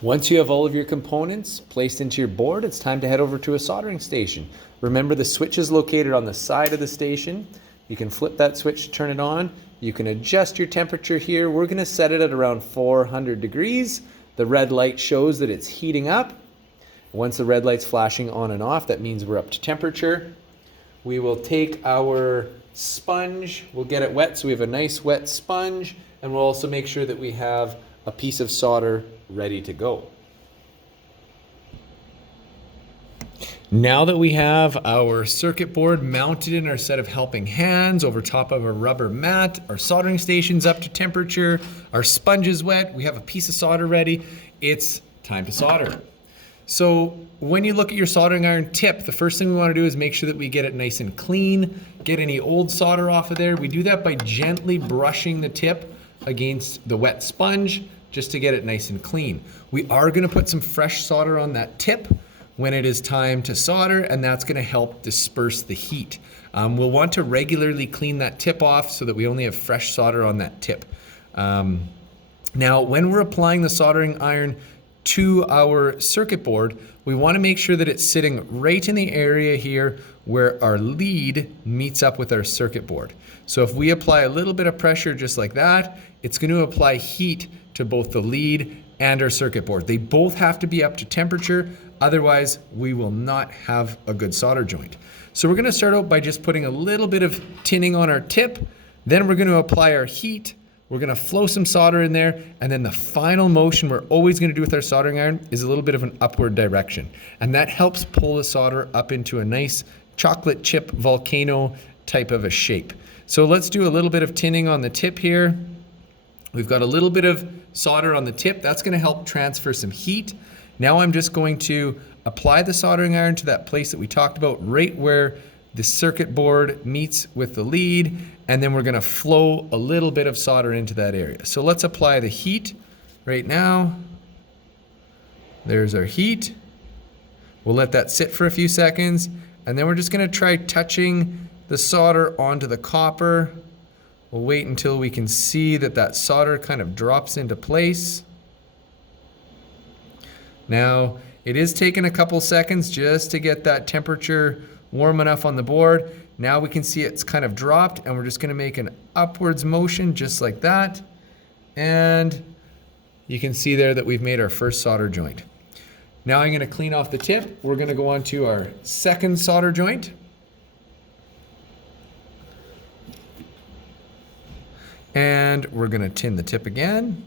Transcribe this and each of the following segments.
Once you have all of your components placed into your board, it's time to head over to a soldering station. Remember, the switch is located on the side of the station. You can flip that switch to turn it on. You can adjust your temperature here. We're going to set it at around 400 degrees. The red light shows that it's heating up. Once the red light's flashing on and off, that means we're up to temperature. We will take our sponge, we'll get it wet so we have a nice wet sponge, and we'll also make sure that we have a piece of solder ready to go. Now that we have our circuit board mounted in our set of helping hands over top of a rubber mat, our soldering station's up to temperature, our sponge is wet, we have a piece of solder ready, it's time to solder. So when you look at your soldering iron tip, the first thing we want to do is make sure that we get it nice and clean, get any old solder off of there. We do that by gently brushing the tip against the wet sponge just to get it nice and clean. We are going to put some fresh solder on that tip when it is time to solder, and that's going to help disperse the heat. We'll want to regularly clean that tip off so that we only have fresh solder on that tip. Now, when we're applying the soldering iron to our circuit board, we want to make sure that it's sitting right in the area here where our lead meets up with our circuit board. So if we apply a little bit of pressure just like that, it's going to apply heat to both the lead and our circuit board. They both have to be up to temperature, otherwise we will not have a good solder joint. So we're going to start out by just putting a little bit of tinning on our tip, then we're going to apply our heat. We're going to flow some solder in there, and then the final motion we're always going to do with our soldering iron is a little bit of an upward direction. And that helps pull the solder up into a nice chocolate chip volcano type of a shape. So let's do a little bit of tinning on the tip here. We've got a little bit of solder on the tip. That's going to help transfer some heat. Now I'm just going to apply the soldering iron to that place that we talked about, right where the circuit board meets with the lead, and then we're going to flow a little bit of solder into that area. So let's apply the heat right now. There's our heat. We'll let that sit for a few seconds, and then we're just going to try touching the solder onto the copper. We'll wait until we can see that that solder kind of drops into place. Now, it is taking a couple seconds just to get that temperature warm enough on the board. Now we can see it's kind of dropped, and we're just going to make an upwards motion just like that. And you can see there that we've made our first solder joint. Now I'm going to clean off the tip. We're going to go on to our second solder joint. And we're going to tin the tip again.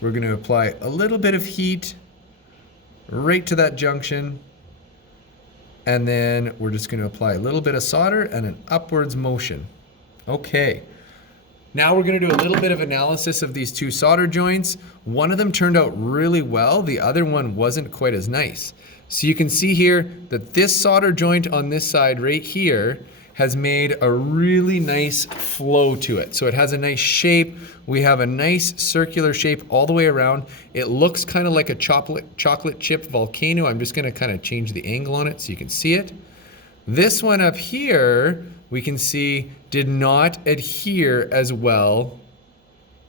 We're going to apply a little bit of heat right to that junction. And then we're just going to apply a little bit of solder and an upwards motion. Okay. Now we're going to do a little bit of analysis of these two solder joints. One of them turned out really well. The other one wasn't quite as nice. So you can see here that this solder joint on this side right here has made a really nice flow to it. So it has a nice shape. We have a nice circular shape all the way around. It looks kind of like a chocolate chip volcano. I'm just gonna kind of change the angle on it so you can see it. This one up here, we can see did not adhere as well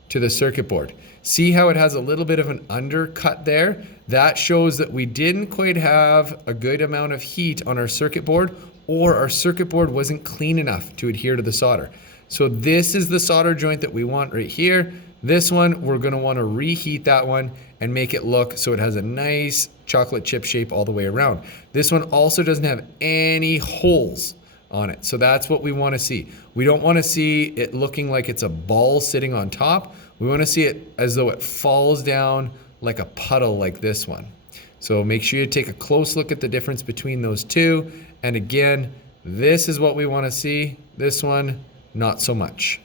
to the circuit board. See how it has a little bit of an undercut there? That shows that we didn't quite have a good amount of heat on our circuit board, or our circuit board wasn't clean enough to adhere to the solder. So this is the solder joint that we want right here. This one, we're gonna wanna reheat that one and make it look so it has a nice chocolate chip shape all the way around. This one also doesn't have any holes on it. So that's what we wanna see. We don't wanna see it looking like it's a ball sitting on top. We wanna see it as though it falls down like a puddle like this one. So make sure you take a close look at the difference between those two. And again, this is what we want to see. This one, not so much.